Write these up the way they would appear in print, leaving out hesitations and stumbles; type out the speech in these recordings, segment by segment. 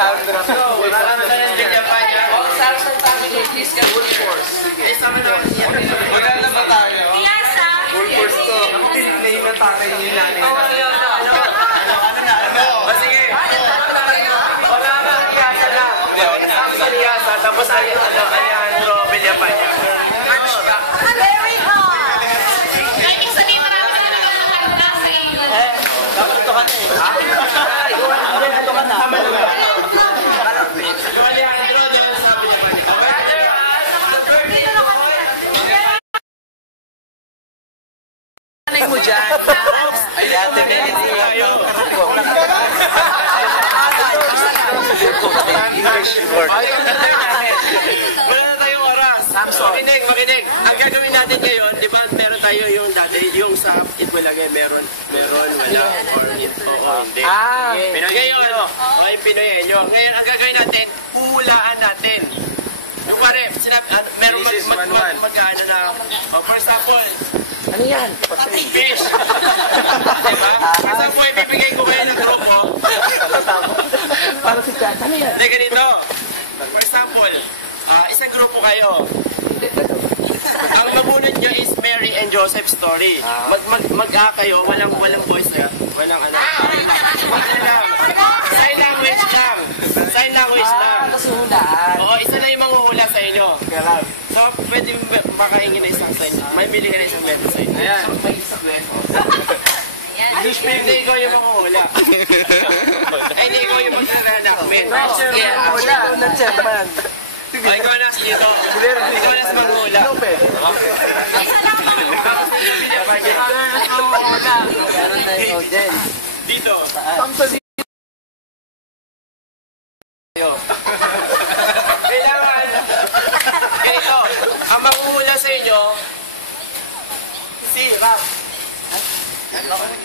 Alejandro. Wala na tayong bigyan pa niya. Sarap sa family, please ka full force. Ay, sama na niya. Wala na ba tayo? Piyasa! Full force to. Name na tayo yung nanay. Sige. Wala na, Iyasa na. Sam sa Iyasa, tapos Alejandro Villapanya. There we are! Like yung sabi, marami na nagkakakanda sa iyo. Dapat ito ka na eh. Ito ka na. Alejandro, dahil sa Villapanya. Anay mo dyan. Ay, ate, English word. Wala na tayong oras. Makinig. Ang gagawin natin ngayon, di ba meron tayo yung dati, yung sa Itbulaga, meron, wala, or hindi. Pinagay yun. Okay, Pinoy yun. Ngayon, ang gagawin natin, huhulaan natin. Yung pare, meron magkano na, for example, Ano yan? fish. Diba? For example, ibibigay ko kayo ng grupo. Para si Kat. Ano yan? Hindi, ganito. For example, isang grupo kayo. Ang mabunod nyo is Mary and Joseph story. Mag-a kayo, walang voice na. Walang ano. Sign language lang. Sign language lang. Kasuhulaan. Oo, isa na yung manghuhula sa inyo. So, pwede makahingi na isang sign. May mili ka na isang beto sa inyo. Ayan. May isang beso. Hindi ikaw yung manghuhula. Ay, hindi ikaw yung magre-reenactment. Wala. Nag-chairman. Ay, ikaw na dito. Ikaw na sa manghuhula. Meron tayong audience. Dito. Kailangan. Ito. Ang manghuhula sa inyo, si Rap.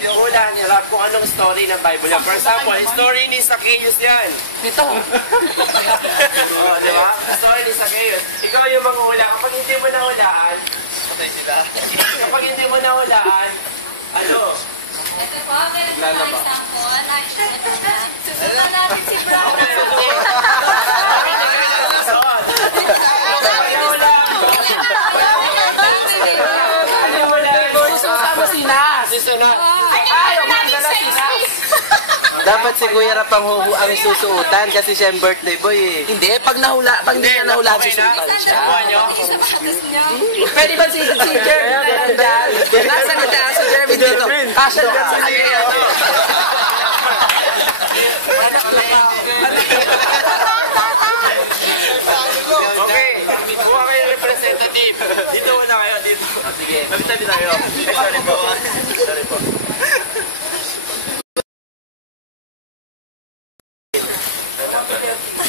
Yung hula ni Rap kung anong story ng Bible yan. For example, story ni Zacchaeus yan. Ito. Oo, di ba? Story ni Zacchaeus. Ikaw yung manghula. Kapag hindi mo nahulaan, Patay sila. kapag hindi mo nahulaan, ano? Ito po, meron po mga example. Susunod natin si Brown. Susama si Nas. Susunod. Ay, umandala si Nas. Dapat si Kuya Rap ang susuotan kasi siya ang birthday boy eh. Hindi, pag hindi niya nahulaan, susukan siya. Pwede ba si Jeremy nandyan? Nasa na dyan si Jeremy dito? Kasha dyan si Jeremy. Okay. Kuha kayo yung representative. Dito muna kayo. Dito. Sige. Mabitabi tayo. Sorry po. Sorry po.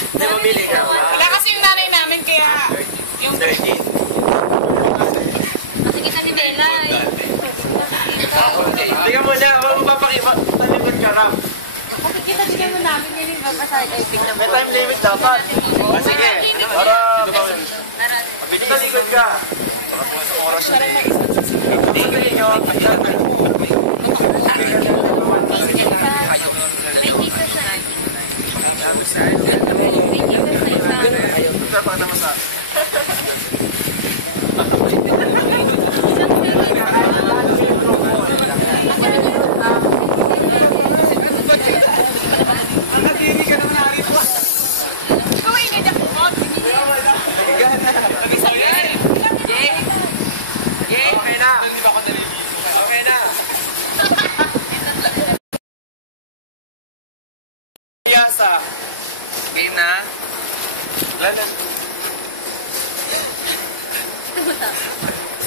Hindi mamili ka. Wala kasi yung nanay namin, kaya yung 30. makikita ni Bella eh. Tingnan mo na. Huwag mo papakita. Talikod ka, Ram. Makikita din mo namin yun yung babasay ay tignan mo. May time limit dapat. Sige. Para talikod ka. Oras na eh. Dito ninyo. May pizza sa Okay na. Piyasa. Game na.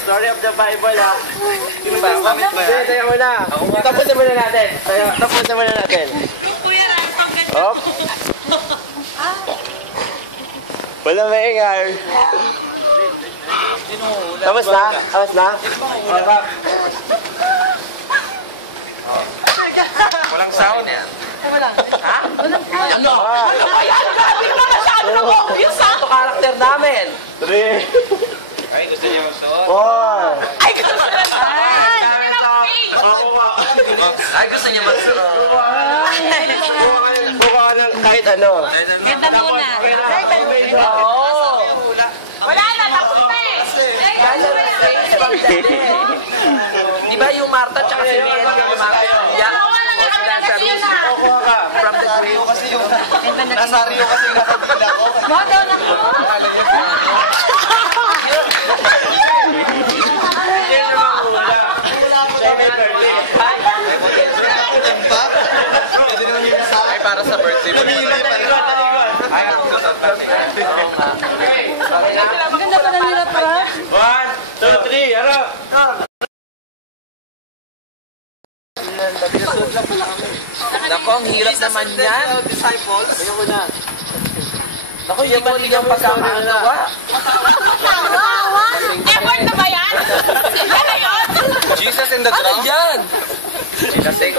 Story of the Bible, ha? Sino ba? Kamit ba yan? Tayo muna. Tapusin muna natin. Tapusin muna natin. Kuya Rai, pag ganyan. Hop. Wala maingay. Tapos na? Tapos na? Harap. Walang sound yan. Ano? Ano ba yan? Grabe ka masyado na obvious ha? Ito karakter namin. 3, Ay, gusto niyo magsuot? 4. Ay, ganun. Ay, Ako nga. Ay, gusto niya mag-draw. Buka ka ng kahit ano. Ganda muna. Wala na, tapos na eh. Di ba yung Marta tsaka si Mia yung Marta? Yeah. Kuha ka. From the grave. Nasario kasi yung nasa dila ko. Model na ko. Ay, para sa birthday mo. Ay, ang gusto kasi. Ang ganda pa ng hirap para. 1, 2, 3, harap! Nako, ang hirap naman yan. Disciples. Ayoko na. Nako, yung mali ang pagkakagawa. Effort na ba yan? Yan na yun? Jesus in the Ano drum. yan? Kasi.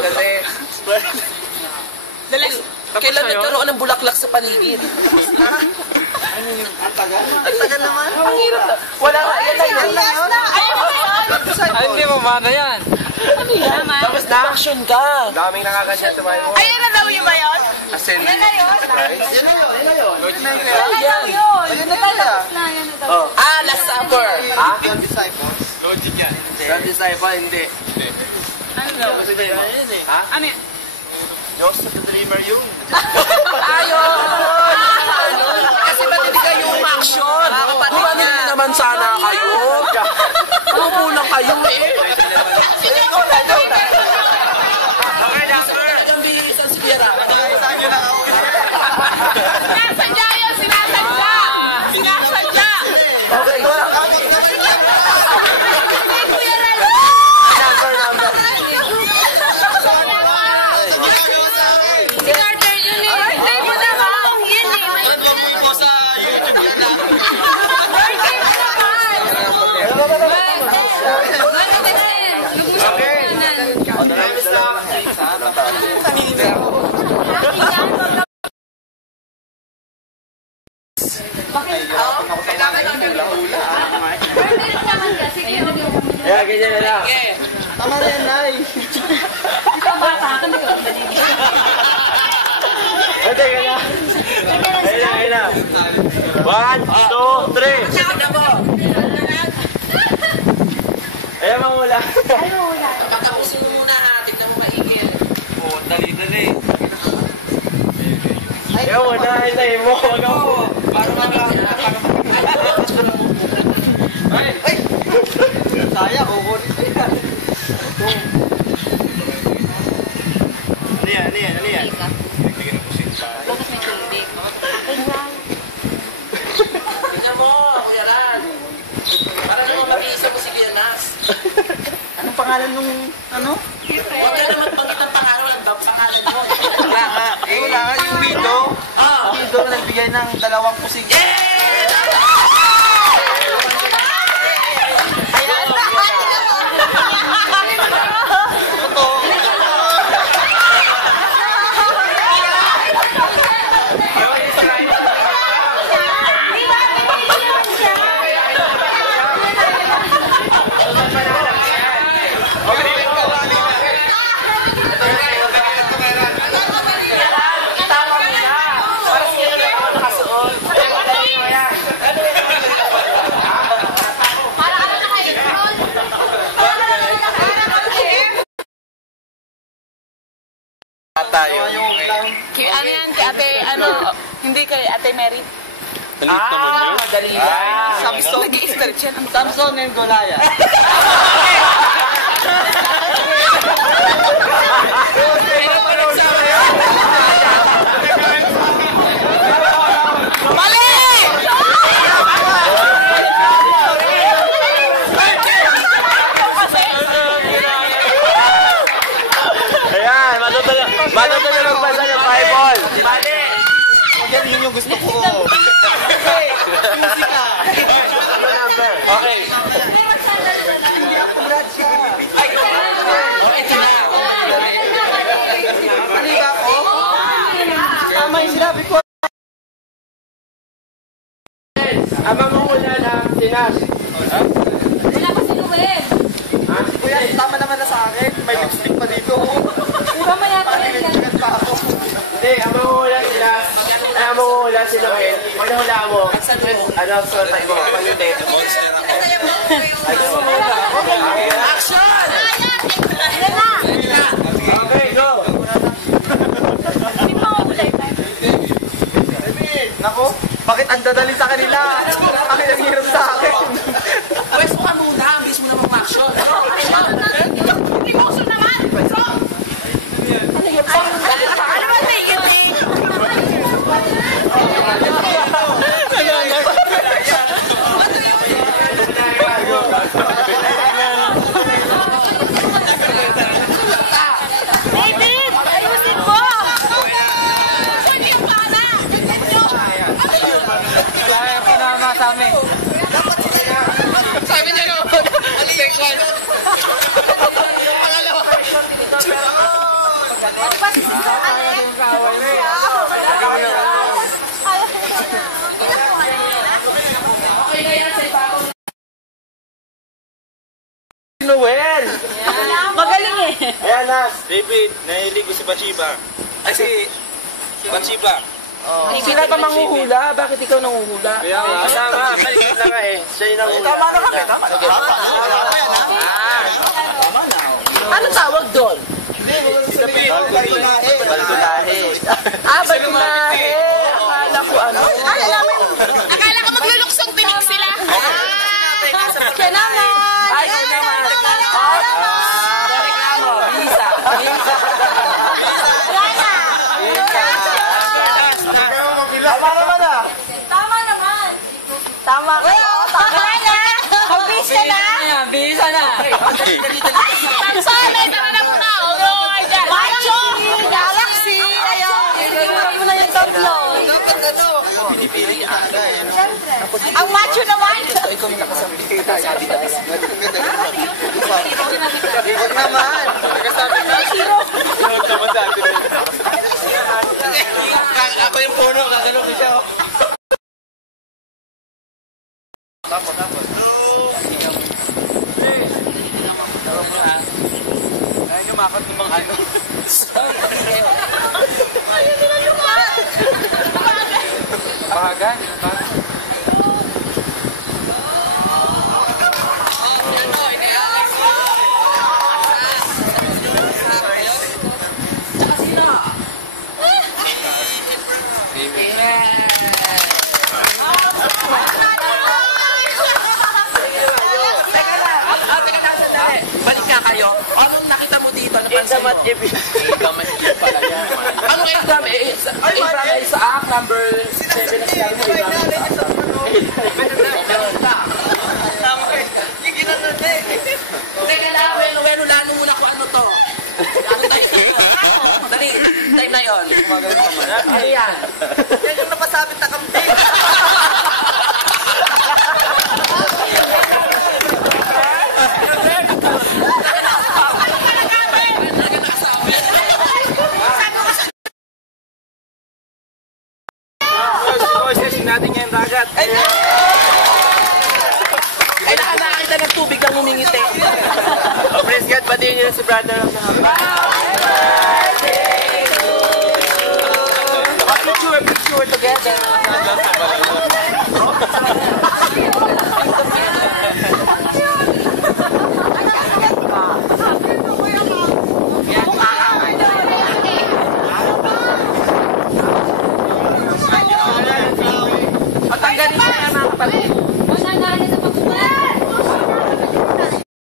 Kailan nagkaroon ng bulaklak sa paligid? Ang tagal naman. Ang hirap na. Wala nga, yan na yun. Ayun na yun. Ay, hindi mo mana yan. Ano yan? Tapos na-action ka. Daming nakakanyan sa bahay mo. Ayun na daw yun ba yun? Asin. Yan na yun. Ano Yan na yan? yun. Yan na yan na daw. Ah, Last Supper. Ha? Yung disciples. Logic yan. Sa disciple, hindi. Ano daw? Ano yun? Joseph the Dreamer yun. Ayun! Kasi ba't hindi kayo umaksyon? Bumanin nyo naman sana kayo. Umupo lang kayo eh. Okay, number. Talagang bihirisan si Piera. Sinasadya yun! Sinasadya! Sinasadya! Okay. Si Carter yun eh. Birthday mo naman! Yun eh. Ano mo sa YouTube yan lang? Birthday mo naman! Yeah, ganyan na lang. Tama na yan, Nay. Hindi, ganyan. Ayun na. 1, 2, 3. Ayan, mamula. Patapusin mo muna ha. Tignan mo maigil. Oo, dali. Ayan mo, nahintayin mo. Huwag ako. Para Ay! Sayang, kukunin ko yan. Ano yan? Tignan mo, Kuya Ran. Para naman mabihisa mo si Kuya Nas. Anong pangalan nung, ano? Huwag ka naman pangit ang pangalan. Ang pangalan mo. Wala nga. Wala nga yung widow. Ah. Widow na nagbigay ng 2 pusing. tayo. Ano yan? Kay ate, hindi kay ate Mary. Dali lang. Samson. Nag-i-stretch yan. Samson and Goliath. Ayan, matutuloy na magbasa ng Bible. Yan yun yung gusto ko. Okay, music ka. Okay. Ito na. Mali ba ako? Tama yung sinabi ko. Ang mamumula ng sinas. Wala pa si Noel. Kuya, tama naman na sa akin. may lipstick pa dito. Mamaya tayo yan. Hindi, ang manguhula si Noel. Pag nahula mo, ano, sortay mo, pag-hindi. Action! Ayan na. Okay, go! Hindi pa ako kulay. Nako, bakit ang dadali sa kanila? Bakit ang hirap sa akin? Pwesto ka muna, ambis mo na mag-action. Hindi mo gusto naman. So, ano ba tingin eh? David, ayusin mo! Pwede yung pana! Kaya pinama sa amin. Sabi niya no, section. Noel! Magaling eh. Ayan na. David, nahilig ko si Bachiba. Ay, si Bachiba. Sila pa manghuhula? Bakit ikaw nanguhula? Tama, balikat na nga eh. Siya yung nangula. Tama na kami, tama na. Ano tawag doon? Baltulahe. Baltulahe. Akala ko ano. Akala ko magluluksong tinig sila. Siya naman. Ay, ikaw naman. Reklamo. Bisa. Tama naman ah. Tama naman. Tama ka. Tama na. Mabis ka na. Bisa na. Pansoy, tama na muna. Macho. Galaxy. Ayun. Tingnan mo na yung tatlo. Ang macho naman. Huwag naman. Nagkasabi na. Ako yung puno, gagano ko siya. Ayun yung makat ng mga ano. Ayun nila lumat. Bahagan. Balik nga kayo. Anong nakita mo dito? Napansin mo? Anong exam? Exam ay sa act number 7 na sinabi mo. Teka lang, weno, lalo muna kung ano to. Ano tayo? Dali, time na yun. Ano yan? Yan yung napasabit na kambing. Natin ngayon dagat. Kailangan nakakita ng tubig na humingiti. Oh, praise God, batiin niyo na si brother.